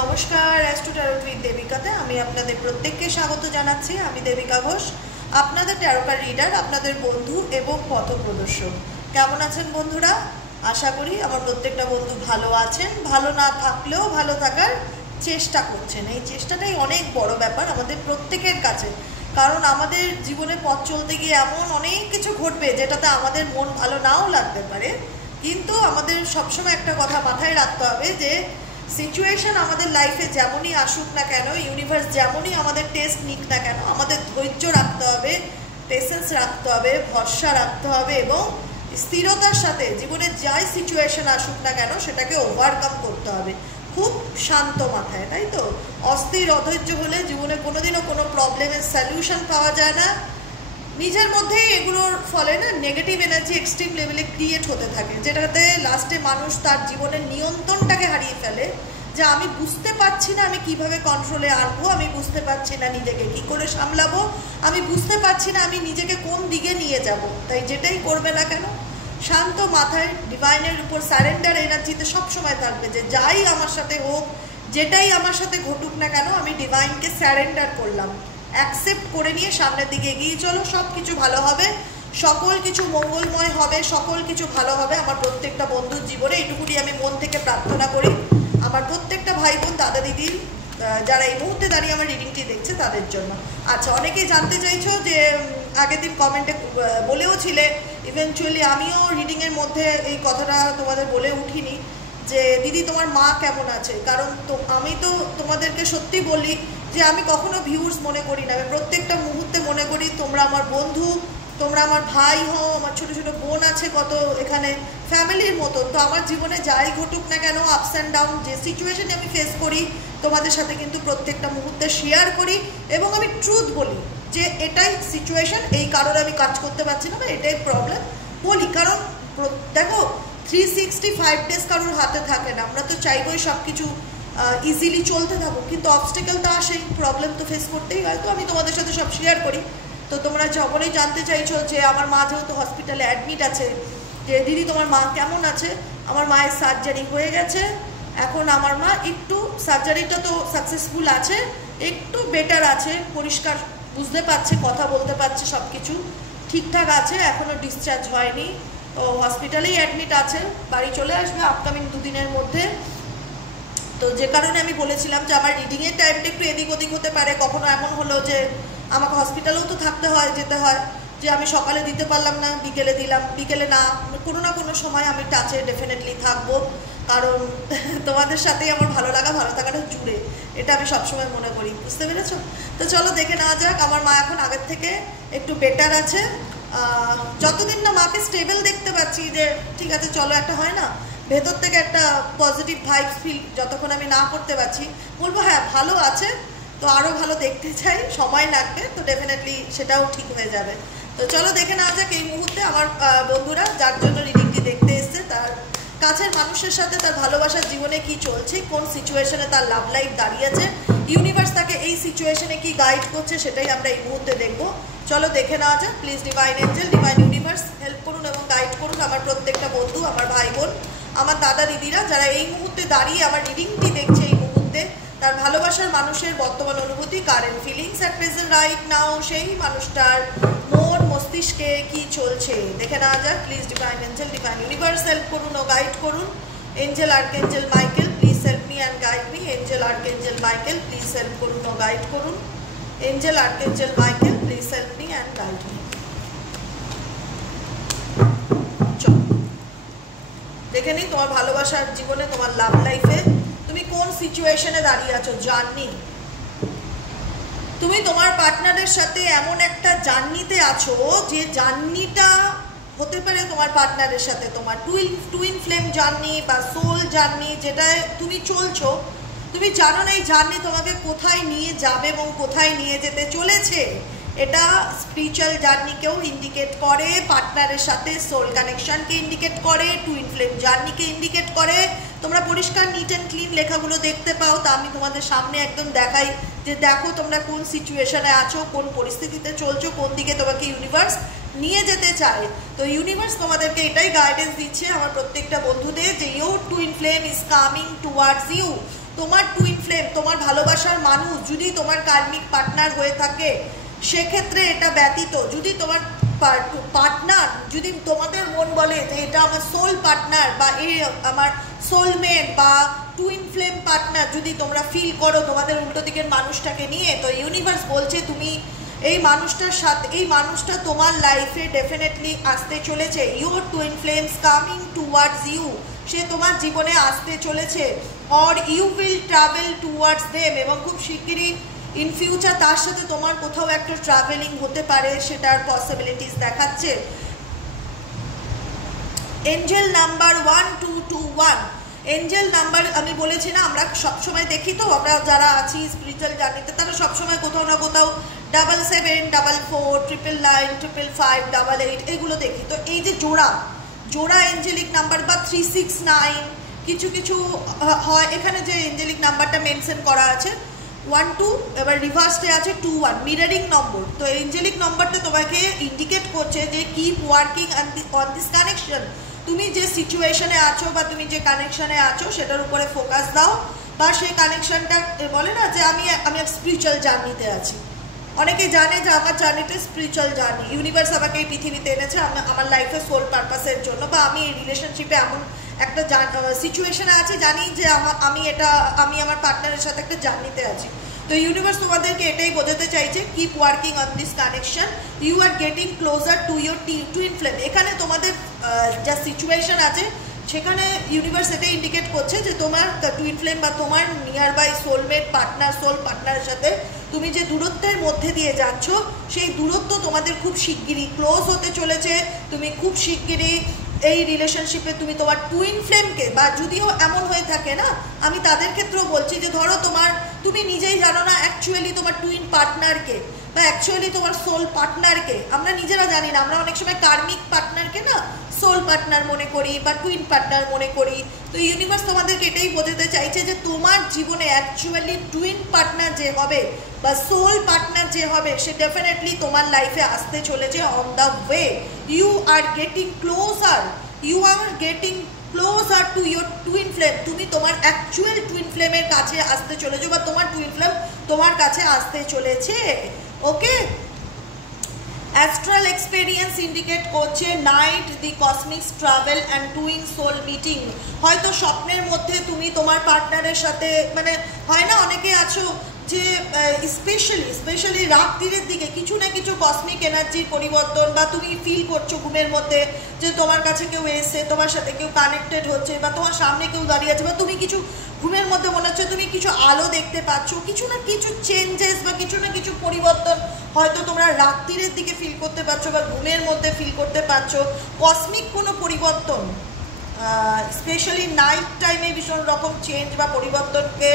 নমস্কার, astro tarot with দেবিকাতে আমি আপনাদের প্রত্যেককে স্বাগত জানাচ্ছি। আমি দেবিকা ঘোষ, আপনাদের ট্যারোকার রিডার, আপনাদের বন্ধু এবং পথপ্রদর্শক। কেমন আছেন বন্ধুরা? আশা করি আমার প্রত্যেকটা বন্ধু ভালো আছেন। ভালো না থাকলেও ভালো থাকার চেষ্টা করছেন। এই চেষ্টাটাই অনেক বড় ব্যাপার আমাদের প্রত্যেকের কাছে, কারণ আমাদের জীবনে পথ চলতে গিয়ে এমন অনেক কিছু ঘটবে যেটাতে আমাদের মন ভালো নাও লাগতে পারে, কিন্তু আমাদের সবসময় একটা কথা মাথায় রাখতে হবে যে সিচুয়েশন আমাদের লাইফে যেমনই আসুক না কেন, ইউনিভার্স যেমনই আমাদের টেস্ট নিক না কেন, আমাদের ধৈর্য রাখতে হবে, পেশেন্স রাখতে হবে, ভরসা রাখতে হবে এবং স্থিরতার সাথে জীবনে যাই সিচুয়েশন আসুক না কেন সেটাকে ওভারকাম করতে হবে খুব শান্ত মাথায়, তাই তো? অস্থির অধৈর্য হলে জীবনে কোনোদিনও কোনো প্রবলেমের সলিউশন পাওয়া যায় না। নিজের মধ্যেই এগুলোর ফলে না নেগেটিভ এনার্জি এক্সট্রিম লেভেলে ক্রিয়েট হতে থাকে, যেটাতে লাস্টে মানুষ তার জীবনের নিয়ন্ত্রণটাকে হারিয়ে ফেলে। যে আমি বুঝতে পারছি না আমি কিভাবে কন্ট্রোলে আনবো, আমি বুঝতে পারছি না নিজেকে কি করে সামলাবো, আমি বুঝতে পারছি না আমি নিজেকে কোন দিকে নিয়ে যাব। তাই যেটাই করবে না কেন শান্ত মাথায় ডিভাইনের উপর সারেন্ডার এনার্জিতে সবসময় থাকবে যে যাই আমার সাথে হোক, যেটাই আমার সাথে ঘটুক না কেন, আমি ডিভাইনকে সারেন্ডার করলাম, অ্যাকসেপ্ট করে নিয়ে সামনের দিকে এগিয়ে চলো। সব কিছু ভালো হবে, সকল কিছু মঙ্গলময় হবে, সকল কিছু ভালো হবে আমার প্রত্যেকটা বন্ধুর জীবনে। এইটুকুনি আমি মন থেকে প্রার্থনা করি আমার প্রত্যেকটা ভাই বোন, দাদা দিদি যারা এই মুহূর্তে দাঁড়িয়ে আমার রিডিংটি দেখছে তাদের জন্য। আচ্ছা, অনেকেই জানতে চাইছো যে আগের দিন কমেন্টে বলেও ছিলে, ইভেনচুয়ালি আমিও রিডিংয়ের মধ্যে এই কথাটা তোমাদের বলে উঠিনি যে দিদি তোমার মা কেমন আছে, কারণ আমি তো তোমাদেরকে সত্যি বলি যে আমি কখনো ভিউর্স মনে করি না, আমি প্রত্যেকটা মুহূর্তে মনে করি তোমরা আমার বন্ধু, তোমরা আমার ভাই হও, আমার ছোটো ছোটো বোন আছে কত এখানে, ফ্যামিলির মতো। তো আমার জীবনে যাই ঘটুক না কেন, আপস অ্যান্ড ডাউন, যে সিচুয়েশনে আমি ফেস করি তোমাদের সাথে কিন্তু প্রত্যেকটা মুহূর্তে শেয়ার করি এবং আমি ট্রুথ বলি যে এটাই সিচুয়েশন, এই কারণে আমি কাজ করতে পারছি না বা এটাই প্রবলেম বলি। কারণ দেখো 365 ডেজ কারোর হাতে থাকে না, আমরা তো চাইবই সব কিছু ইজিলি চলতে থাকুক, কিন্তু অবস্টেকেল তো আসেই, প্রবলেম তো ফেস করতেই হয়। তো আমি তোমাদের সাথে সব শেয়ার করি। তো তোমরা সকলেই জানতে চাইছো যে আমার মা যেহেতু হসপিটালে অ্যাডমিট আছে, যে দিদি তোমার মা কেমন আছে। আমার মায়ের সার্জারি হয়ে গেছে, এখন আমার মা একটু, সার্জারিটা তো সাকসেসফুল আছে, একটু বেটার আছে, পরিষ্কার বুঝতে পারছে, কথা বলতে পারছে, সব কিছু ঠিকঠাক আছে, এখনও ডিসচার্জ হয়নি। তো হসপিটালেই অ্যাডমিট আছে, বাড়ি চলে আসবে আপকামিং 2 দিনের মধ্যে। তো যে কারণে আমি বলেছিলাম যে আমার রিডিংয়ের টাইমটা একটু এদিক ওদিক হতে পারে, কখনো এমন হলো যে আমাকে হসপিটালেও তো থাকতে হয়, যেতে হয়, যে আমি সকালে দিতে পারলাম না, বিকেলে দিলাম, বিকেলে না, কোনো না কোনো সময় আমি টাচে ডেফিনেটলি থাকবো, কারণ তোমাদের সাথেই আমার ভালো লাগা, ভালো থাকাটা জুড়ে, এটা আমি সবসময় মনে করি, বুঝতে পেরেছো? তো চলো দেখে নেওয়া যাক। আমার মা এখন আগের থেকে একটু বেটার আছে, যতদিন না মাকে স্টেবল দেখতে পাচ্ছি যে ঠিক আছে চলো, একটা হয় না ভেতর থেকে একটা পজিটিভ ভাইবস ফিল, যতক্ষণ আমি না করতে পারছি বলবো হ্যাঁ ভালো আছে, তো আরও ভালো দেখতে চাই, সময় লাগবে, তো ডেফিনেটলি সেটাও ঠিক হয়ে যাবে। তো চলো দেখে নেওয়া যাক এই মুহূর্তে আমার বন্ধুরা যার জন্য রিডিংটি দেখতে এসছে, তার কাছের মানুষের সাথে তার ভালোবাসার জীবনে কি চলছে, কোন সিচুয়েশনে তার লাভ লাইফ দাঁড়িয়েছে, ইউনিভার্স তাকে এই সিচুয়েশনে কি গাইড করছে, সেটাই আমরা এই মুহূর্তে দেখবো। চলো দেখে নেওয়া যাক। Please divine angel, divine universe help করুন এবং গাইড করুন আমার প্রত্যেকটা বন্ধু, আমার ভাই বোন, আমার দাদা দিদিরা যারা এই মুহূর্তে দাঁড়িয়ে আমার রিডিংটি দেখছে, এই মুহূর্তে তার ভালোবাসার মানুষের বর্তমান অনুভূতি, current feelings at present right now, সেই মানুষটার মন মস্তিষ্কে কি চলছে দেখে নেওয়া যাক। Please divine angel, divine universe help করুন ও গাইড করুন। Angel archangel Michael please help me and guide me. Angel archangel Michael please help করুন ও গাইড করুন। Angel archangel Michael please help me and guide me. চলো দেখে নিই তোমার ভালোবাসার জীবনে, তোমার লাভ লাইফে তুমি কোন সিচুয়েশনে দাঁড়িয়ে আছো। জার্নি, তুমি তোমার পার্টনারের সাথে এমন একটা জার্নিতে আছো যে জার্নিটা হতে পারে তোমার পার্টনারের সাথে তোমার টুইন ফ্লেম জার্নি বা সোল জার্নি, যেটায় তুমি চলছো। তুমি জানো না এই জার্নি তোমাকে কোথায় নিয়ে যাবে এবং কোথায় নিয়ে যেতে চলেছে। এটা স্পিরিচুয়াল জার্নিকেও ইন্ডিকেট করে, পার্টনারের সাথে সোল কানেকশনকে ইন্ডিকেট করে, টুইন ফ্লেম জার্নিকে ইন্ডিকেট করে। তোমরা পরিষ্কার নিট অ্যান্ড ক্লিন লেখাগুলো দেখতে পাও, তা আমি তোমাদের সামনে একদম দেখাই যে দেখো তোমরা কোন সিচুয়েশনে আছো, কোন পরিস্থিতিতে চলছো, কোন দিকে তোমাকে ইউনিভার্স নিয়ে যেতে চায়। তো ইউনিভার্স তোমাদেরকে এটাই গাইডেন্স দিচ্ছে আমার প্রত্যেকটা বন্ধুদের যে your twin flame is coming towards you. তোমার টুইন ফ্লেম ফ্লেম, তোমার ভালোবাসার মানুষ যদি তোমার কার্মিক পার্টনার হয়ে থাকে, সেক্ষেত্রে এটা ব্যতীত যদি তোমার পার্টনার, যদি তোমাদের মন বলে যে এটা আমার সোল পার্টনার বা এই আমার সোলমেট বা টুইন ফ্লেম পার্টনার, যদি তোমরা ফিল করো তোমাদের উল্টো দিকের মানুষটাকে নিয়ে, তো ইউনিভার্স বলছে তুমি এই মানুষটার সাথে, এই মানুষটা তোমার লাইফে ডেফিনেটলি আসতে চলেছে। Your twin flames coming towards you, সে তোমার জীবনে আসতে চলেছে। Or you will travel towards them, এবং খুব শিগগিরই ইন ফিউচার তার সাথে তোমার কোথাও একটা ট্রাভেলিং হতে পারে, সেটার পসিবিলিটিস দেখাচ্ছে। এঞ্জেল নাম্বার 1221, এঞ্জেল নাম্বার আমি বলেছি না, আমরা সবসময় দেখি তো, আমরা যারা আছি স্পিরিচুয়াল জার্নিতে তারা সবসময় কোথাও না কোথাও 77, 44, 999, 555, 88 এগুলো দেখি। তো এই যে জোড়া এঞ্জেলিক নাম্বার বা 369 কিছু কিছু হয়, এখানে যে এঞ্জেলিক নাম্বারটা মেনশন করা আছে 12, এবার রিভার্সে আছে 21, মিররিং নম্বর। তো এঞ্জেলিক নম্বরটা তোমাকে ইন্ডিকেট করছে যে keep working on this connection, তুমি যে সিচুয়েশনে আছো বা তুমি যে কানেকশনে আছো সেটার উপরে ফোকাস দাও, বা সেই কানেকশনটা বলে না যে আমি স্পিরিচুয়াল জার্নিতে আছি। অনেকে জানে যে আমার জার্নিটা স্পিরিচুয়াল জার্নি, ইউনিভার্স আমাকে এই পৃথিবীতে এনেছে আমার লাইফে সোল পারপাসের জন্য, বা আমি এই রিলেশনশিপে এমন একটা সিচুয়েশনে আছি, জানি যে আমি আমার পার্টনারের সাথে একটা জার্নিতে আছি। তো ইউনিভার্স তোমাদেরকে এটাই বোঝাতে চাইছে, keep working on this connection, you are getting closer to your twin flame. এখানে তোমাদের যা সিচুয়েশন আছে সেখানে ইউনিভার্স এটাই ইন্ডিকেট করছে যে তোমার টুইন ফ্লেম বা তোমার nearby soulmate partner, soul পার্টনারের সাথে তুমি যে দূরত্বের মধ্যে দিয়ে যাচ্ছ, সেই দূরত্ব তোমাদের খুব শিগগিরই ক্লোজ হতে চলেছে। তুমি খুব শিগগিরই এই রিলেশনশিপে তুমি তোমার টুইন ফ্লেমকে, বা যদিও এমন হয়ে থাকে না, আমি তাদের ক্ষেত্রেও বলছি যে ধরো তুমি নিজেই জানো না অ্যাকচুয়ালি তোমার টুইন পার্টনারকে বা অ্যাকচুয়ালি তোমার সোল পার্টনারকে, আমরা নিজেরা জানি না। আমরা অনেক সময় কার্মিক পার্টনারকে না সোল পার্টনার মনে করি বা টুইন পার্টনার মনে করি। তো ইউনিভার্স তোমাদেরকে এটাই বোঝাতে চাইছে যে তোমার জীবনে অ্যাকচুয়ালি টুইন পার্টনার যে হবে বা সোল পার্টনার যে হবে, সে ডেফিনেটলি তোমার লাইফে আসতে চলেছে on the way. You are getting closer to your twin flame, তুমি তোমার অ্যাকচুয়াল টুইন ফ্লেমের কাছে আসতে চলেছো, বা তোমার টুইন ফ্লেম তোমার কাছে আসতে চলেছে। ওকে, অ্যাস্ট্রাল এক্সপেরিয়েন্স ইন্ডিকেট করছে night, the cosmics travel and twin soul meeting. হয়তো স্বপ্নের মধ্যে তুমি তোমার পার্টনারের সাথে, মানে হয় না অনেকে আছো যে স্পেশালি রাত্রির দিকে কিছু না কিছু কসমিক এনার্জির পরিবর্তন, বা তুমি ফিল করছো ঘুমের মধ্যে যে তোমার কাছে কেউ এসে তোমার সাথে কেউ কানেক্টেড হচ্ছে, বা তোমার সামনে কেউ দাঁড়িয়ে আছে, বা তুমি কিছু ঘুমের মধ্যে মনে হচ্ছে তুমি কিছু আলো দেখতে পাচ্ছ, কিছু না কিছু চেঞ্জেস বা কিছু না কিছু পরিবর্তন হয়তো তোমরা রাত্রির দিকে ফিল করতে পারছো বা ঘুমের মধ্যে ফিল করতে পারছো। কসমিক কোনো পরিবর্তন, স্পেশালি নাইট টাইমে ভীষণ রকম চেঞ্জ বা পরিবর্তনকে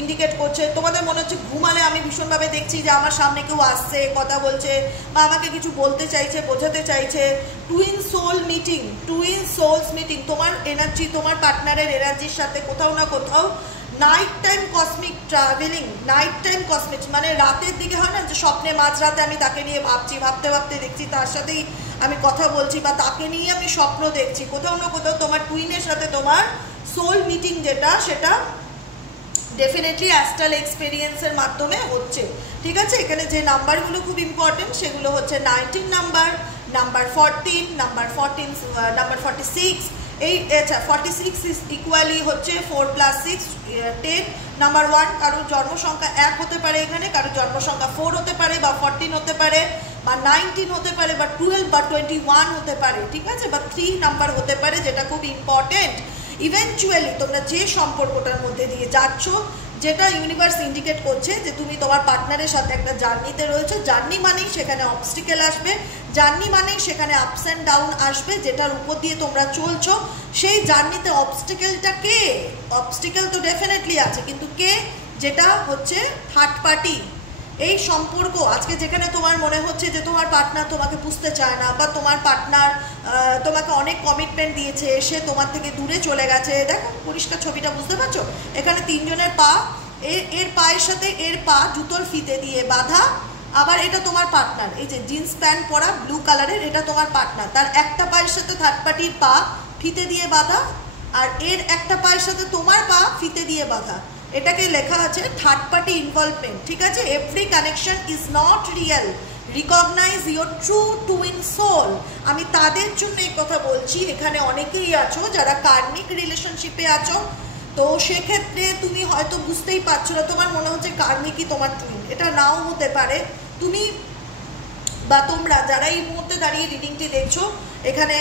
ইন্ডিকেট করছে। তোমাদের মনে হচ্ছে ঘুমালে আমি ভীষণভাবে দেখছি যে আমার সামনে কেউ আসছে, কথা বলছে, বা আমাকে কিছু বলতে চাইছে, বোঝাতে চাইছে। টুইন সোলস মিটিং, তোমার এনার্জি তোমার পার্টনারের এনার্জির সাথে কোথাও না কোথাও night time cosmic travelling, night time cosmics মানে রাতের দিকে হয় না যে স্বপ্নে মাঝরাতে আমি তাকে নিয়ে ভাবতে ভাবতে দেখছি, তার সাথেই আমি কথা বলছি, বা তাকে নিয়ে আমি স্বপ্ন দেখছি। কোথাও না কোথাও তোমার টুইনের সাথে তোমার সোল মিটিং সেটা ডেফিনেটলি অ্যাস্ট্রাল এক্সপেরিয়েন্সের মাধ্যমে হচ্ছে। ঠিক আছে, এখানে যে নাম্বারগুলো খুব ইম্পর্টেন্ট সেগুলো হচ্ছে 19 নাম্বার, নাম্বার 14, নাম্বার 46, এই 46 ইজ ইকুয়ালি হচ্ছে 4 + 6 10। নাম্বার 1, কারোর জন্ম সংখ্যা 1 হতে পারে, এখানে কারোর জন্ম সংখ্যা 4 হতে পারে, বা 14 হতে পারে, বা 19 হতে পারে, বা 12 বা 21 হতে পারে। ঠিক আছে, বা 3 নাম্বার হতে পারে, যেটা খুব ইম্পর্টেন্ট। ইভেনচুয়ালি তোমরা যে সম্পর্কটার মধ্যে দিয়ে যাচ্ছ, যেটা ইউনিভার্স ইন্ডিকেট করছে যে তুমি তোমার পার্টনারের সাথে একটা জার্নিতে রয়েছে। জার্নি মানেই সেখানে অবস্টিকেল আসবে, জার্নি মানেই সেখানে আপস অ্যান্ড ডাউন আসবে, যেটার উপর দিয়ে তোমরা চলছো। সেই জার্নিতে অবস্টিকেল তো ডেফিনেটলি আছে, কিন্তু কে, যেটা হচ্ছে থার্ড পার্টি। এই সম্পর্ক আজকে যেখানে তোমার মনে হচ্ছে যে তোমার পার্টনার তোমাকে বুঝতে চায় না, বা তোমার পার্টনার তোমাকে অনেক কমিটমেন্ট দিয়েছে, সে তোমার থেকে দূরে চলে গেছে। দেখো পরিষ্কার ছবিটা বুঝতে পারছো, এখানে 3 জনের পা, এর পায়ের সাথে এর পা জুতোর ফিতে দিয়ে বাঁধা। আবার এটা তোমার পার্টনার, এই যে জিন্স প্যান্ট পরা ব্লু কালারের, এটা তোমার পার্টনার, তার একটা পায়ের সাথে থার্ড পার্টির পা ফিতে দিয়ে বাঁধা, আর এর একটা পায়ের সাথে তোমার পা ফিতে দিয়ে বাঁধা। এটাকে লেখা আছে থার্ড পার্টি ইনভলভমেন্ট, ঠিক আছে। Every connection is not real, recognise your true twin soul. আমি তাদের জন্য এই কথা বলছি, এখানে অনেকেই আছো যারা কার্মিক রিলেশনশিপে আছো, তো সেক্ষেত্রে তুমি হয়তো বুঝতেই পারছো না, তোমার মনে হচ্ছে কার্মিকই তোমার টুইন, এটা নাও হতে পারে। তুমি বা তোমরা যারা এই মুহূর্তে দাঁড়িয়ে রিডিংটি দেখছো, এখানে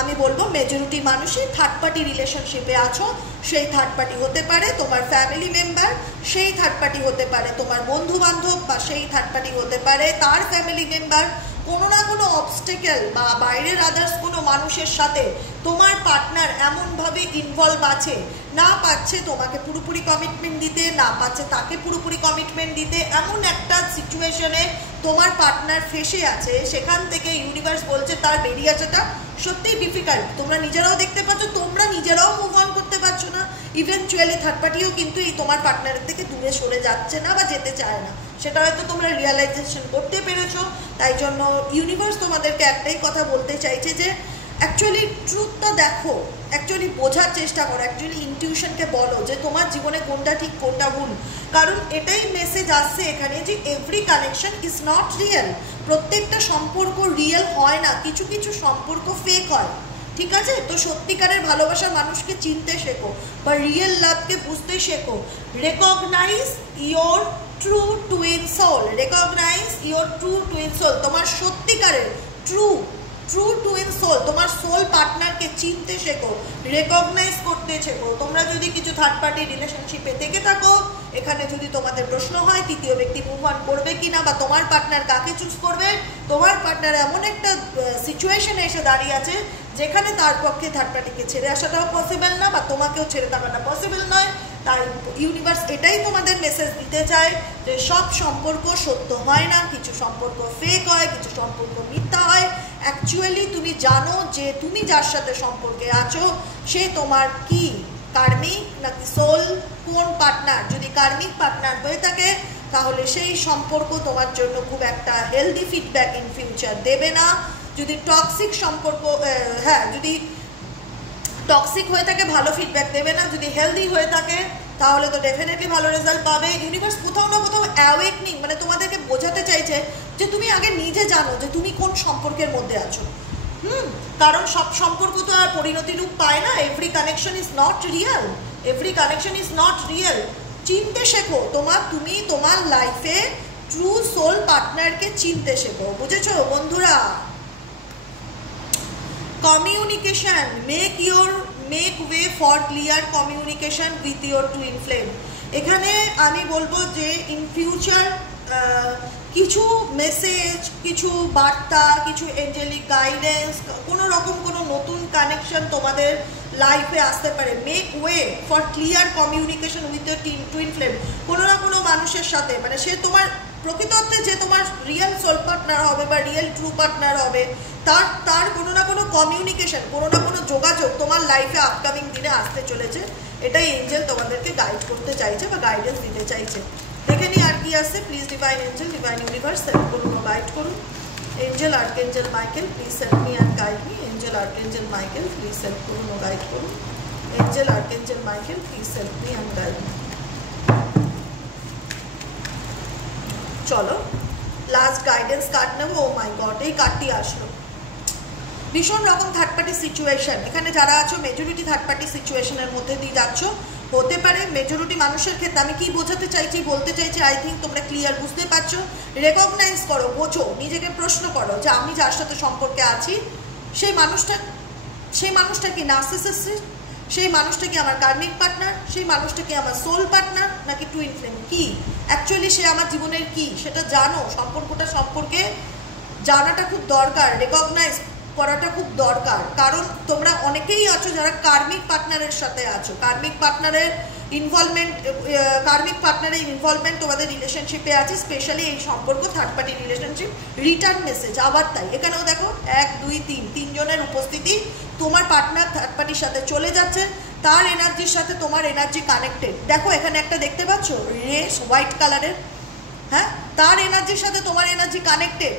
আমি বলবো মেজরিটি মানুষই থার্ড পার্টি রিলেশনশিপে আছো। সেই থার্ড পার্টি হতে পারে তোমার ফ্যামিলি মেম্বার, সেই থার্ড পার্টি হতে পারে তোমার বন্ধু বান্ধব, বা সেই থার্ড পার্টি হতে পারে তার ফ্যামিলি মেম্বার। কোনো না কোনো অবস্টেকেল বা বাইরের আদার্স কোনো মানুষের সাথে তোমার পার্টনার এমনভাবে ইনভলভ আছে, না পাচ্ছে তোমাকে পুরোপুরি কমিটমেন্ট দিতে, না পাচ্ছে তাকে পুরোপুরি কমিটমেন্ট দিতে, এমন একটা সিচুয়েশনে তোমার পার্টনার ফেসে আছে। সেখান থেকে ইউনিভার্স বলছে তার বেরিয়ে আসাটা সত্যিই ডিফিকাল্ট। তোমরা নিজেরাও দেখতে পাচ্ছ, তোমরা নিজেরাও মুভ অন করতে পারছো না। ইভেনচুয়ালি থার্ড পার্টিও কিন্তু এই তোমার পার্টনারের থেকে দূরে সরে যাচ্ছে না বা যেতে চায় না, সেটা হয়তো তোমরা রিয়ালাইজেশন করতে পেরেছো। তাই জন্য ইউনিভার্স তোমাদেরকে একটাই কথা বলতে চাইছে যে অ্যাকচুয়ালি ট্রুথটা দেখো, অ্যাকচুয়ালি বোঝার চেষ্টা করো, অ্যাকচুয়ালি ইনটিউশনকে বলো যে তোমার জীবনে কোনটা ঠিক কোনটা ভুল। কারণ এটাই মেসেজ আসছে এখানে যে every connection is not real. প্রত্যেকটা সম্পর্ক রিয়েল হয় না, কিছু কিছু সম্পর্ক ফেক হয়, ঠিক আছে। তো সত্যিকারের ভালোবাসার মানুষকে চিনতে শেখো বা রিয়েল লাভকে বুঝতে শেখো। Recognise your true twin soul, recognise your true twin soul. তোমার সত্যিকারের ট্রু টুইন সোল, তোমার সোল পার্টনারকে চিনতে শেখো, রেকগনাইজ করতে শেখো। তোমরা যদি কিছু থার্ড পার্টি রিলেশনশিপে থেকে থাকো, এখানে যদি তোমাদের প্রশ্ন হয় তৃতীয় ব্যক্তি মুভ অন করবে কিনা বা তোমার পার্টনার কাকে চুজ করবে, তোমার পার্টনার এমন একটা সিচুয়েশনে এসে দাঁড়িয়ে আছে যেখানে তার পক্ষে থার্ড পার্টিকে ছেড়ে আসাটাও পসিবল না বা তোমাকেও ছেড়ে থাকাটা পসিবল নয়। তাই ইউনিভার্স এটাই তোমাদের মেসেজ দিতে চায় যে সব সম্পর্ক সত্য হয় না, কিছু সম্পর্ক ফেক হয়, কিছু সম্পর্ক মিথ্যা হয়। অ্যাকচুয়ালি তুমি জানো যে তুমি যার সাথে সম্পর্কে আছো সে তোমার কি কার্মিক নাকি সোল, কোন পার্টনার। যদি কার্মিক পার্টনার হয়ে থাকে তাহলে সেই সম্পর্ক তোমার জন্য খুব একটা হেলদি ফিডব্যাক ইন ফিউচার দেবে না। যদি টক্সিক সম্পর্ক, যদি টক্সিক হয়ে থাকে ভালো ফিডব্যাক দেবে না। যদি হেলদি হয়ে থাকে তাহলে তো ডেফিনেটলি ভালো রেজাল্ট পাবে। ইউনিভার্স কোথাও না কোথাও অ্যাওয়েকনিং মানে তোমাদেরকে বোঝাতে চাইছে যে তুমি আগে নিজে জানো যে তুমি কোন সম্পর্কের মধ্যে আছো। কারণ সব সম্পর্ক তো আর পরিণতি রূপ পায় না। Every connection is not real, every connection is not real. চিনতে শেখো, তুমি তোমার লাইফে ট্রু সোল পার্টনারকে চিনতে শেখো, বুঝেছো বন্ধুরা। Communication, make way for clear communication with your twin flame. এখানে আমি বলবো যে ইন ফিউচার কিছু মেসেজ, কিছু বার্তা, কিছু এঞ্জেলিক গাইডেন্স, কোনো রকম কোনো নতুন কানেকশন তোমাদের লাইফে আসতে পারে। Make way for clear communication with your twin flame. কোনো না কোনো মানুষের সাথে, মানে সে তোমার প্রকৃত অর্থে যে তোমার রিয়েল সোল পার্টনার হবে বা রিয়েল ট্রু পার্টনার হবে, তার কোনো না কোনো কমিউনিকেশন, কোনো না কোনো যোগাযোগ তোমার লাইফে আপকামিং দিনে আসতে চলেছে। এটাই এঞ্জেল তোমাদেরকে গাইড করতে চাইছে বা গাইডেন্স দিতে চাইছে। দেখে নি আর কি আসছে। Please divine angel, divine universe help করুন ও গাইড করুন। Angel archangel Michael please help me and guide me. Angel archangel Michael please help করুন ও গাইড করুন। Angel archangel Michael please help me and guide me. চলো last guidance card নেবো। Oh মাই god, এই কার্ডটি আসলো। ভীষণ রকম থার্ড পার্টি সিচুয়েশন, এখানে যারা আছো মেজরিটি থার্ড পার্টি সিচুয়েশনের মধ্যে দিয়ে যাচ্ছ। হতে পারে মেজরিটি মানুষের ক্ষেত্রে আমি কি বোঝাতে চাইছি, বলতে চাইছি, আই থিঙ্ক তোমরা ক্লিয়ার বুঝতে পারছো। রেকগনাইজ করো, বোঝো, নিজেকে প্রশ্ন করো যে আমি যার সাথে সম্পর্কে আছি সেই মানুষটা কি নার্সিসিস্ট, সেই মানুষটা কি আমার কার্মিক পার্টনার, সেই মানুষটা কি আমার সোল পার্টনার নাকি টুইন ফ্লেম, কি অ্যাকচুয়ালি সে আমার জীবনের কি সেটা জানো। সম্পর্কটা সম্পর্কে জানাটা খুব দরকার, রেকগনাইজ করাটা খুব দরকার। কারণ তোমরা অনেকেই আছো যারা কার্মিক পার্টনারের সাথে আছো, কার্মিক পার্টনারের ইনভলভমেন্ট তোমাদের রিলেশনশিপে আছে। স্পেশালি এই সম্পর্ক third party relationship, return message আবার তাই। এখানেও দেখো 1 2 3 তিনজনের উপস্থিতি, তোমার পার্টনার থার্ড পার্টির সাথে চলে যাচ্ছে, তার এনার্জির সাথে তোমার এনার্জি কানেক্টেড। দেখো এখানে একটা দেখতে পাচ্ছ রেস হোয়াইট কালারের, হ্যাঁ, তার এনার্জির সাথে তোমার এনার্জি কানেক্টেড।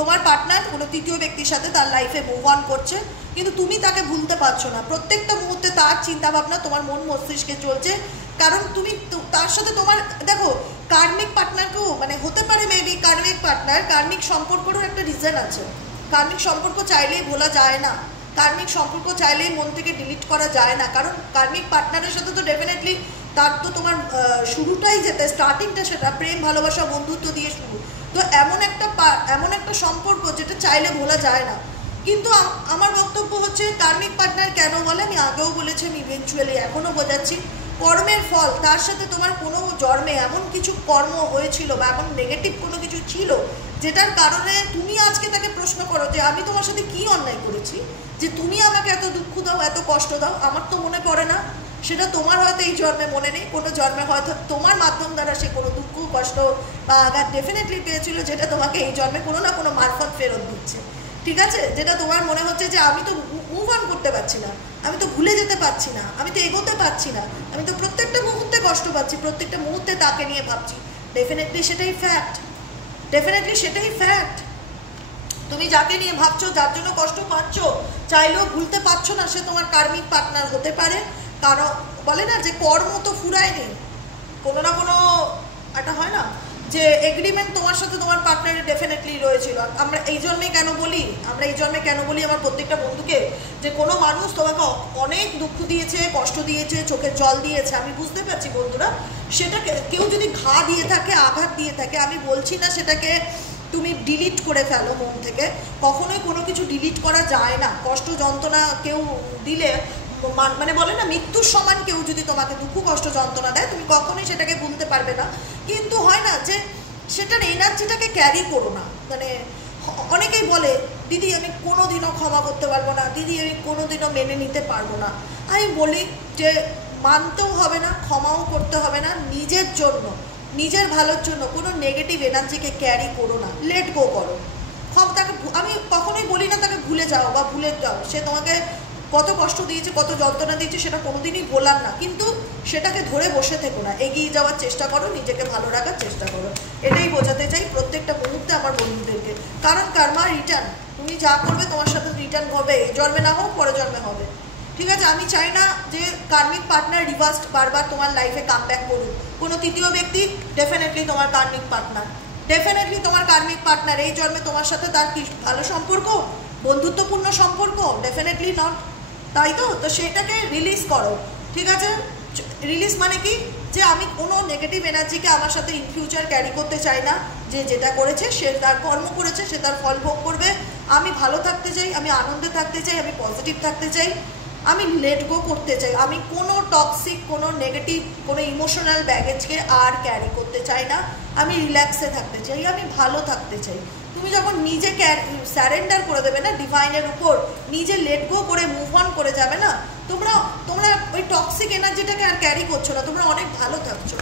তোমার পার্টনার কোনো তৃতীয় ব্যক্তির সাথে তার লাইফে মুভ অন করছে, কিন্তু তুমি তাকে ভুলতে পারছো না। প্রত্যেকটা মুহূর্তে তার চিন্তাভাবনা তোমার মন মস্তিষ্কে চলছে, কারণ তুমি তার সাথে তোমার দেখো কার্মিক পার্টনারকেও মানে হতে পারে মেবি কার্মিক পার্টনার, কার্মিক সম্পর্কেরও একটা রিজন আছে। কার্মিক সম্পর্ক চাইলেই ভোলা যায় না, কার্মিক সম্পর্ক চাইলেই মন থেকে ডিলিট করা যায় না, কারণ কার্মিক পার্টনারের সাথে তো ডেফিনেটলি তার তো তোমার শুরুটাই যেতে স্টার্টিংটা সেটা প্রেম ভালোবাসা বন্ধুত্ব দিয়ে শুরু। তো এমন একটা সম্পর্ক যেটা চাইলে ভোলা যায় না। কিন্তু আমার বক্তব্য হচ্ছে কার্মিক পার্টনার কেন বলে, আমি আগেও বলেছি, আমি ইভেনচুয়ালি এখনও বোঝাচ্ছি, কর্মের ফল। তার সাথে তোমার কোনো জন্মে এমন কিছু কর্ম হয়েছিল বা এমন নেগেটিভ কোনো কিছু ছিল যেটার কারণে তুমি আজকে তাকে প্রশ্ন করো যে আমি তোমার সাথে কি অন্যায় করেছি যে তুমি আমাকে এত দুঃখ দাও, এত কষ্ট দাও। আমার তো মনে পড়ে না, সেটা তোমার হয়তো এই জন্মে মনে নেই, কোনো জন্মে হয়তো তোমার মাধ্যম দ্বারা সে কোনো দুঃখ কষ্ট বা আঘাত ডেফিনেটলি পেয়েছিল, যেটা তোমাকে এই জন্মে কোনো না কোনো মারফত ফেরত দিচ্ছে। ঠিক আছে, যেটা তোমার মনে হচ্ছে যে আমি তো মুভ অন করতে পারছি না, আমি তো ভুলে যেতে পারছি না, আমি তো এগোতে পারছি না, আমি তো প্রত্যেকটা মুহূর্তে কষ্ট পাচ্ছি, প্রত্যেকটা মুহূর্তে তাকে নিয়ে ভাবছি। ডেফিনেটলি সেটাই ফ্যাক্ট, ডেফিনেটলি সেটাই ফ্যাক্ট। তুমি যাকে নিয়ে ভাবছো, যার জন্য কষ্ট পাচ্ছ, চাইলেও ভুলতে পারছো না, সে তোমার কার্মিক পার্টনার হতে পারে। কারণ বলে না যে কর্ম তো ফুরায়নি, কোনো না কোনো একটা হয় না যে এগ্রিমেন্ট তোমার সাথে তোমার পার্টনারের ডেফিনেটলি রয়েছিল। আমরা এই জন্যে কেন বলি আমার প্রত্যেকটা বন্ধুকে যে কোনো মানুষ তোমাকে অনেক দুঃখ দিয়েছে, কষ্ট দিয়েছে, চোখের জল দিয়েছে, আমি বুঝতে পারছি বন্ধুরা। সেটাকে কেউ যদি ঘা দিয়ে থাকে, আঘাত দিয়ে থাকে, আমি বলছি না সেটাকে তুমি ডিলিট করে ফেলো মন থেকে, কখনোই কোনো কিছু ডিলিট করা যায় না। কষ্ট যন্ত্রণা কেউ দিলে মানে বলে না মৃত্যুর সমান কেউ যদি তোমাকে দুঃখ কষ্ট যন্ত্রণা দেয়, তুমি কখনোই সেটাকে ভুলতে পারবে না। কিন্তু হয় না যে সেটার এনার্জিটাকে ক্যারি করো না। মানে অনেকেই বলে দিদি আমি কোনোদিনও ক্ষমা করতে পারবো না, দিদি আমি কোনোদিনও মেনে নিতে পারবো না। আমি বলি যে মানতেও হবে না, ক্ষমাও করতে হবে না, নিজের জন্য, নিজের ভালোর জন্য কোনো নেগেটিভ এনার্জিকে ক্যারি করো না, লেট গো করো। তাকে আমি কখনোই বলি না তাকে ভুলে যাও বা ভুলে যাও, সে তোমাকে কত কষ্ট দিয়েছে, কত যন্ত্রণা দিয়েছে, সেটা কোনোদিনই বলার না। কিন্তু সেটাকে ধরে বসে থেকো না, এগিয়ে যাওয়ার চেষ্টা করো, নিজেকে ভালো রাখার চেষ্টা করো। এটাই বোঝাতে চাই প্রত্যেকটা মুহূর্তে আমার বন্ধুদেরকে। কারণ কর্মা রিটার্ন, তুমি যা করবে তোমার সাথে রিটার্ন হবে, এই জন্মে না হোক পরের জন্মে হবে। ঠিক আছে, আমি চাই না যে কার্মিক পার্টনার রিভার্স বারবার তোমার লাইফে কাম ব্যাক করুক। কোনো তৃতীয় ব্যক্তি ডেফিনেটলি তোমার কার্মিক পার্টনার, ডেফিনেটলি তোমার কার্মিক পার্টনার। এই জন্মে তোমার সাথে তার কি ভালো সম্পর্ক, বন্ধুত্বপূর্ণ সম্পর্ক? ডেফিনেটলি নট, তাই তো? তো সেটাকে রিলিজ করো। ঠিক আছে, রিলিজ মানে কি যে আমি কোনো নেগেটিভ এনার্জিকে আমার সাথে ইন ফিউচার ক্যারি করতে চাই না। যে যেটা করেছে সে তার কর্ম করেছে, সে তার ফল ভোগ করবে। আমি ভালো থাকতে চাই, আমি আনন্দে থাকতে চাই, আমি পজিটিভ থাকতে চাই, আমি লেট গো করতে চাই। আমি কোনো টক্সিক, কোনো নেগেটিভ, কোনো ইমোশনাল ব্যাগেজকে আর ক্যারি করতে চাই না। আমি রিল্যাক্সে থাকতে চাই, আমি ভালো থাকতে চাই। তুমি যখন নিজে স্যারেন্ডার করে দেবে না ডিভাইনের উপর, নিজে লেট গো করে মুভ অন করে যাবে না, তোমরা ওই টক্সিক এনার্জিটাকে আর ক্যারি করছো না। তোমরা অনেক ভালো থাকছো,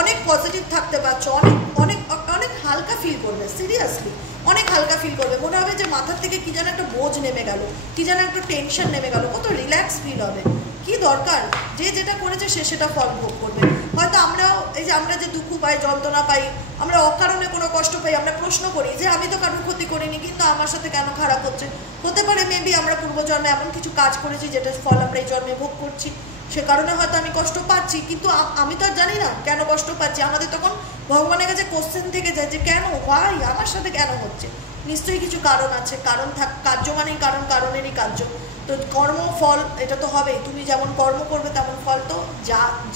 অনেক পজিটিভ থাকতে পারছো, অনেক অনেক অনেক হালকা ফিল করবে। সিরিয়াসলি অনেক হালকা ফিল করবে, মনে হবে যে মাথার থেকে কি যেন একটা বোঝ নেমে গেল, কি যেন একটা টেনশন নেমে গেল, কত রিল্যাক্স ফিল হবে। কি দরকার, যে যেটা করেছে সে সেটা ফল ভোগ করবে। হয়তো আমরাও এই যে আমরা যে দুঃখ পাই, যন্ত্রণা পাই, আমরা অকারণে কোনো কষ্ট পাই, আমরা প্রশ্ন করি যে আমি তো কারোর ক্ষতি করিনি, কিন্তু আমার সাথে কেন খারাপ হচ্ছে? হতে পারে মেবি আমরা পূর্বজন্মে এমন কিছু কাজ করেছি যেটার ফল আমরা এই জন্মে ভোগ করছি, সে কারণে হয়তো আমি কষ্ট পাচ্ছি। কিন্তু আমি তো আর জানি না কেন কষ্ট পাচ্ছি। আমাদের তখন ভগবানের কাছে কোশ্চেন থেকে যায় যে কেন, ভাই আমার সাথে কেন হচ্ছে? নিশ্চয়ই কিছু কারণ আছে। কারণ কার্য মানেই কারণ, কারণেরই কার্য। তো কর্ম ফল এটা তো হবেই। তুমি যেমন কর্ম করবে তেমন ফল। তো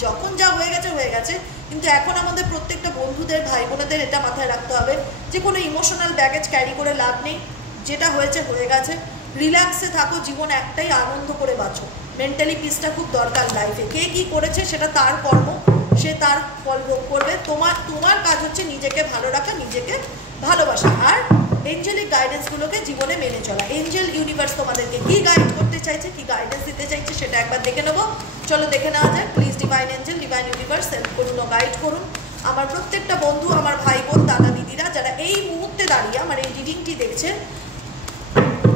যখন যা হয়ে গেছে হয়ে গেছে। কিন্তু এখন আমাদের প্রত্যেকটা বন্ধুদের, ভাই বোনেদের এটা মাথায় রাখতে হবে যে কোনো ইমোশনাল ব্যাগেজ ক্যারি করে লাভ নেই। যেটা হয়েছে হয়ে গেছে, রিল্যাক্সে থাকো, জীবন একটাই, আনন্দ করে বাঁচো। মেন্টালি পিসটা খুব দরকার লাইফে। কে কী করেছে সেটা তার কর্ম, সে তার ফল ভোগ করবে। তোমার কাজ হচ্ছে নিজেকে ভালো রাখা, নিজেকে ভালোবাসা, আর এঞ্জেলিক গাইডেন্সগুলোকে জীবনে মেনে চলা। এঞ্জেল ইউনিভার্স তোমাদেরকে কী গাইড করতে চাইছে, কী গাইডেন্স দিতে চাইছে সেটা একবার দেখে নেবো। চলো দেখে নেওয়া যায়। Please divine angel, divine universe help করুন ও গাইড করুন আমার প্রত্যেকটা বন্ধু, আমার ভাই বোন, দাদা দিদিরা যারা এই মুহূর্তে দাঁড়িয়ে আমার এই রিডিংটি দেখছেন,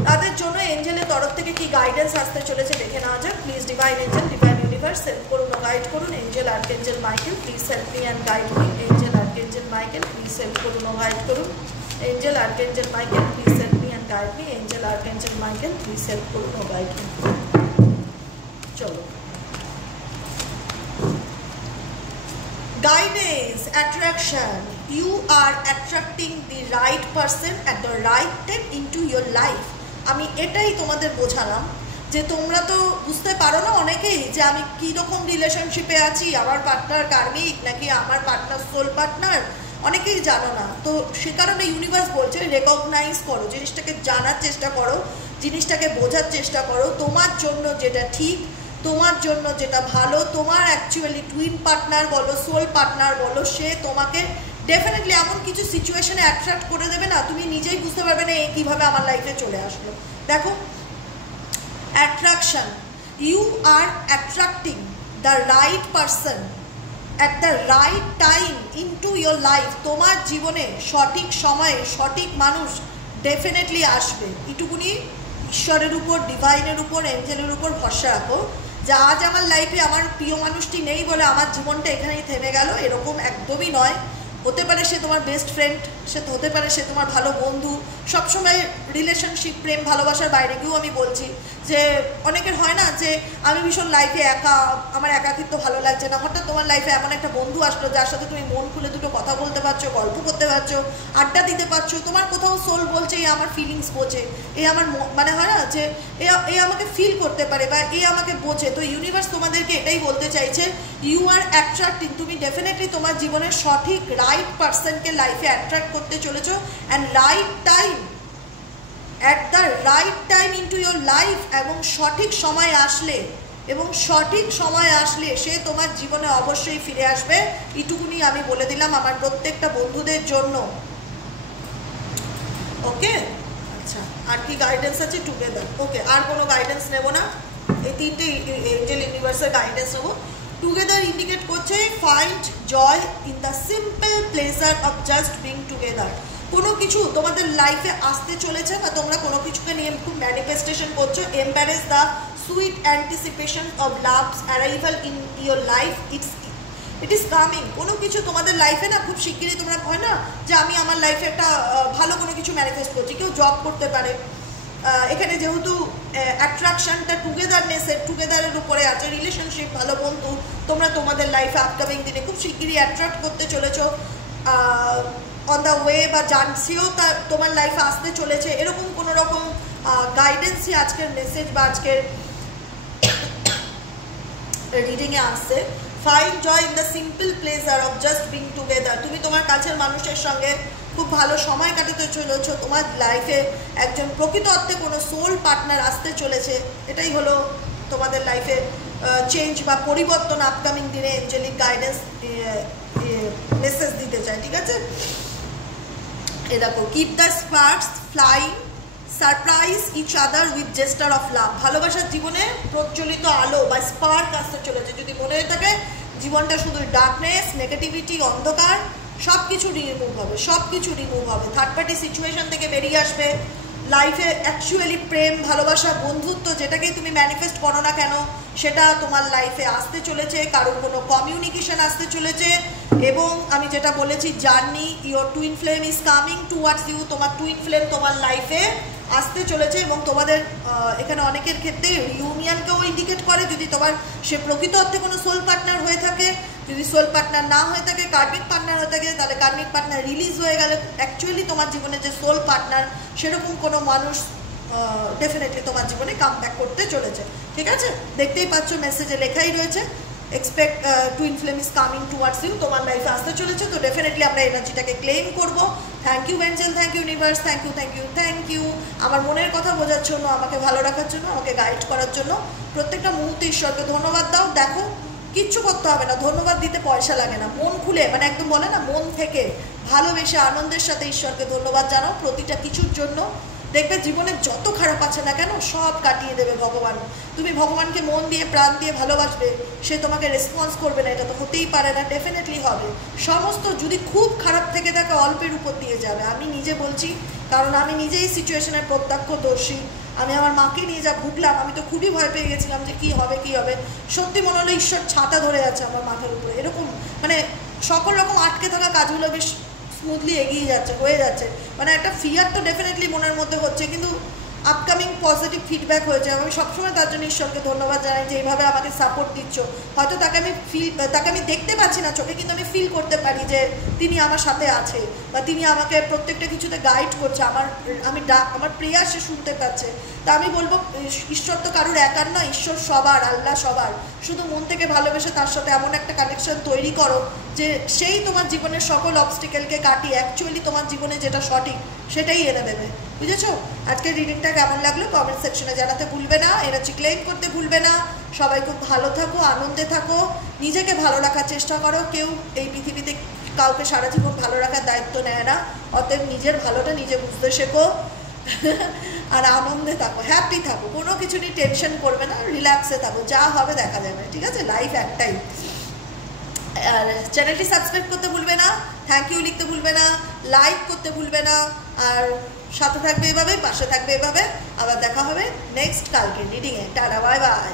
তাদের জন্য এঞ্জেলের তরফ থেকে কি গাইডেন্স আসতে চলেছে দেখে নেওয়া যাক। Please divine angel, divine universe help করুন ও গাইড করুন। Angel archangel Michael please help me and guide me. Angel archangel Michael please help করুন ও গাইড করুন। Angel archangel Michael please help me and guide me. Angel archangel Michael please help করুন ও guide me. চলো guidance, attraction, you are attracting the right person at the right time into your life. আমি এটাই তোমাদের বোঝালাম যে তোমরা তো বুঝতে পারো না অনেকেই যে আমি কীরকম রিলেশনশিপে আছি, আমার পার্টনার কার্মিক নাকি আমার পার্টনার সোল পার্টনার, অনেকেই জানো না। তো সে কারণে ইউনিভার্স বলছে রেকগনাইজ করো, জিনিসটাকে জানার চেষ্টা করো, জিনিসটাকে বোঝার চেষ্টা করো, তোমার জন্য যেটা ঠিক, তোমার জন্য যেটা ভালো, তোমার অ্যাকচুয়ালি টুইন পার্টনার বলো, সোল পার্টনার বলো, সে তোমাকে ডেফিনেটলি এমন কিছু সিচুয়েশনে অ্যাট্রাক্ট করে দেবে না, তুমি নিজেই বুঝতে পারবে না কীভাবে আমার লাইফে চলে আসলো। দেখো, attraction, you are attracting the right person at the right time into your life. তোমার জীবনে সঠিক সময়ে সঠিক মানুষ ডেফিনেটলি আসবে। এটুকুনি ঈশ্বরের উপর, ডিভাইনের উপর, এঞ্জেলের উপর ভরসা রাখো। যে আজ আমার লাইফে আমার প্রিয় মানুষটি নেই বলে আমার জীবনটা এখানেই থেমে গেল, এরকম একদমই নয়। হতে পারে সে তোমার বেস্ট ফ্রেন্ড, সে হতে পারে সে তোমার ভালো বন্ধু। সবসময় রিলেশনশিপ, প্রেম ভালোবাসার বাইরে গিয়েও আমি বলছি যে অনেকের হয় না যে আমি ভীষণ লাইফে একা, আমার একাকিত্ব ভালো লাগছে না, হঠাৎ তোমার লাইফে এমন একটা বন্ধু আসলো যার সাথে তুমি মন খুলে দুটো কথা বলতে পারছো, গল্প করতে পারছো, আড্ডা দিতে পারছো, তোমার কোথাও সোল বলছে এই আমার ফিলিংস বোঝে, এই আমার মানে হয় না যে এ আমাকে ফিল করতে পারে বা এ আমাকে বোঝে। তো ইউনিভার্স তোমাদেরকে এটাই বলতে চাইছে, ইউ আর অ্যাট্রাক্টিং, তুমি ডেফিনেটলি তোমার জীবনের সঠিক রাইট পারসনকে লাইফে অ্যাট্রাক্ট করতে চলেছো। And right time, at the right time into your life, এবং সঠিক সময় আসলে, এবং সঠিক সময় আসলে সে তোমার জীবনে অবশ্যই ফিরে আসবে। এটুকুনি আমি বলে দিলাম আমার প্রত্যেকটা বন্ধুদের জন্য। ওকে, আচ্ছা, আর কি গাইডেন্স আছে? টুগেদার। ওকে, আর কোনো গাইডেন্স নেব না, এই তিনটে এঞ্জেল ইউনিভার্সের গাইডেন্স নেবো। টুগেদার ইন্ডিকেট করছে find joy in the simple pleasure of just being together. কোনো কিছু তোমাদের লাইফে আসতে চলেছে বা তোমরা কোনো কিছুকে নিয়ে খুব ম্যানিফেস্টেশন করছো। Embarrass the sweet anticipation of loves arrival in your life, it is coming. কোনো কিছু তোমাদের লাইফে না খুব শিগগিরই, তোমরা হয় না যে আমি আমার লাইফে একটা ভালো কোনো কিছু ম্যানিফেস্ট করছি। কেউ জব করতে পারে, এখানে যেহেতু অ্যাট্রাকশনটা টুগেদারের উপরে আছে, রিলেশনশিপ, ভালো বন্ধু, তোমরা তোমাদের লাইফে আপকামিং দিনে খুব শিগগিরই অ্যাট্রাক্ট করতে চলেছো। অন দ্য ওয়ে বা জানসিও তোমার লাইফে আসতে চলেছে, এরকম কোনো রকম গাইডেন্সই আজকের মেসেজ বা আজকের রিডিংয়ে আসছে। Find joy in the simple pleasure of just being together. তুমি তোমার কাছের মানুষের সঙ্গে খুব ভালো সময় কাটাতে চলেছো, তোমার লাইফে একজন প্রকৃত অর্থে কোনো সোল পার্টনার আসতে চলেছে। এটাই হলো তোমাদের লাইফে চেঞ্জ বা পরিবর্তন আপকামিং দিনে এঞ্জেলিক গাইডেন্স মেসেজ দিতে চায়। ঠিক আছে, এ দেখো, keep the sparks flying, surprise each other with gesture of love. ভালোবাসার জীবনে প্রজ্বলিত আলো বা স্পার্ক আসতে চলেছে। যদি মনে হয়ে থাকে জীবনটা শুধু ডার্কনেস, নেগেটিভিটি, অন্ধকার, সব কিছু রিমুভ হবে, সব কিছু রিমুভ হবে। থার্ড পার্টি সিচুয়েশন থেকে বেরিয়ে আসবে। লাইফে অ্যাকচুয়ালি প্রেম, ভালোবাসা, বন্ধুত্ব, যেটাকেই তুমি ম্যানিফেস্ট করো না কেন, সেটা তোমার লাইফে আসতে চলেছে। কারোর কোনো কমিউনিকেশন আসতে চলেছে। এবং আমি যেটা বলেছি, journey, your twin flame is coming towards you. তোমার টুইন ফ্লেম তোমার লাইফে আসতে চলেছে। এবং তোমাদের এখানে অনেকের ক্ষেত্রে ইউনিয়নকেও ইন্ডিকেট করে। যদি তোমার সে প্রকৃত অর্থে কোনো সোল পার্টনার হয়ে থাকে, যদি সোল পার্টনার না হয়ে থাকে, কার্মিক পার্টনার হয়ে থাকে, তাহলে কার্মিক পার্টনার রিলিজ হয়ে গেলে অ্যাকচুয়ালি তোমার জীবনে যে সোল পার্টনার, সেরকম কোনো মানুষ ডেফিনেটলি তোমার জীবনে কাম ব্যাক করতে চলেছে। ঠিক আছে, দেখতেই পাচ্ছ মেসেজে লেখাই রয়েছে, expect twin flame is coming towards you, তোমার লাইফে আসতে চলেছে। তো ডেফিনেটলি আমরা এনার্জিটাকে ক্লেম করব। Thank you angel, thank you universe, thank you, thank you, thank you আমার মনের কথা বোঝার জন্য, আমাকে ভালো রাখার জন্য, আমাকে গাইড করার জন্য। প্রত্যেকটা মুহূর্তে ঈশ্বরকে ধন্যবাদ দাও। দেখো, কিচ্ছু করতে হবে না, ধন্যবাদ দিতে পয়সা লাগে না। মন খুলে, মানে একদম বলে না, মন থেকে ভালোবেসে আনন্দের সাথে ঈশ্বরকে ধন্যবাদ জানাও প্রতিটা কিছুর জন্য। দেখবে জীবনে যত খারাপ আছে না কেন, সব কাটিয়ে দেবে ভগবান। তুমি ভগবানকে মন দিয়ে, প্রাণ দিয়ে ভালোবাসবে, সে তোমাকে রেসপন্স করবে না, এটা তো হতেই পারে না। ডেফিনেটলি হবে। সমস্ত যদি খুব খারাপ থেকে থাকে, অল্পের উপর দিয়ে যাবে। আমি নিজে বলছি, কারণ আমি নিজেই সিচুয়েশনের প্রত্যক্ষদর্শী। আমি আমার মাকে নিয়ে যা ভুগলাম, আমি তো খুবই ভয় পেয়ে গেছিলাম যে কী হবে কী হবে। সত্যি মনে হলো ঈশ্বর ছাতা ধরে যাচ্ছে আমার মাথার উপরে। এরকম মানে সকল রকম আটকে থাকা কাজগুলো বেশ স্মুথলি এগিয়ে যাচ্ছে, হয়ে যাচ্ছে। মানে একটা ফিয়ার তো ডেফিনেটলি মনের মধ্যে হচ্ছে, কিন্তু আপকামিং পজিটিভ ফিডব্যাক হয়েছে। আমি সবসময় তার জন্য ঈশ্বরকে ধন্যবাদ জানাই যে এইভাবে আমাকে সাপোর্ট দিচ্ছ। হয়তো তাকে আমি দেখতে পাচ্ছি না চোখে, কিন্তু আমি ফিল করতে পারি যে তিনি আমার সাথে আছে, বা তিনি আমাকে প্রত্যেকটা কিছুতে গাইড করছে, আমার প্রেয়ার সে শুনতে পাচ্ছে। তা আমি বলবো ঈশ্বর তো কারুর একার নয়, ঈশ্বর সবার, আল্লাহ সবার। শুধু মন থেকে ভালোবেসে তার সাথে এমন একটা কানেকশন তৈরি করো যে সেই তোমার জীবনের সকল অবস্টিকেলকে কাটিয়ে অ্যাকচুয়ালি তোমার জীবনে যেটা সঠিক সেটাই এনে দেবে। বুঝেছো? আজকের রিডিংটা কেমন লাগলো কমেন্ট সেকশনে জানাতে ভুলবে না, এনার্জি ক্লেম করতে ভুলবে না। সবাই খুব ভালো থাকো, আনন্দে থাকো, নিজেকে ভালো রাখার চেষ্টা করো। কেউ এই পৃথিবীতে কাউকে সারা জীবন ভালো রাখার দায়িত্ব নেয় না, অতএব নিজের ভালোটা নিজে বুঝতে শেখো। আর আনন্দে থাকো, হ্যাপি থাকো, কোনো কিছু নিয়ে টেনশন করবে না, রিল্যাক্সে থাকো, যা হবে দেখা যাবে। ঠিক আছে? লাইফ একটাই। আর চ্যানেলটি সাবস্ক্রাইব করতে ভুলবে না, থ্যাংক ইউ লিখতে ভুলবে না, লাইক করতে ভুলবে না, আর সাথে থাকবে এভাবে, পাশে থাকবে এভাবে। আবার দেখা হবে নেক্সট কালকে রিডিংয়ে। Tata, bye bye.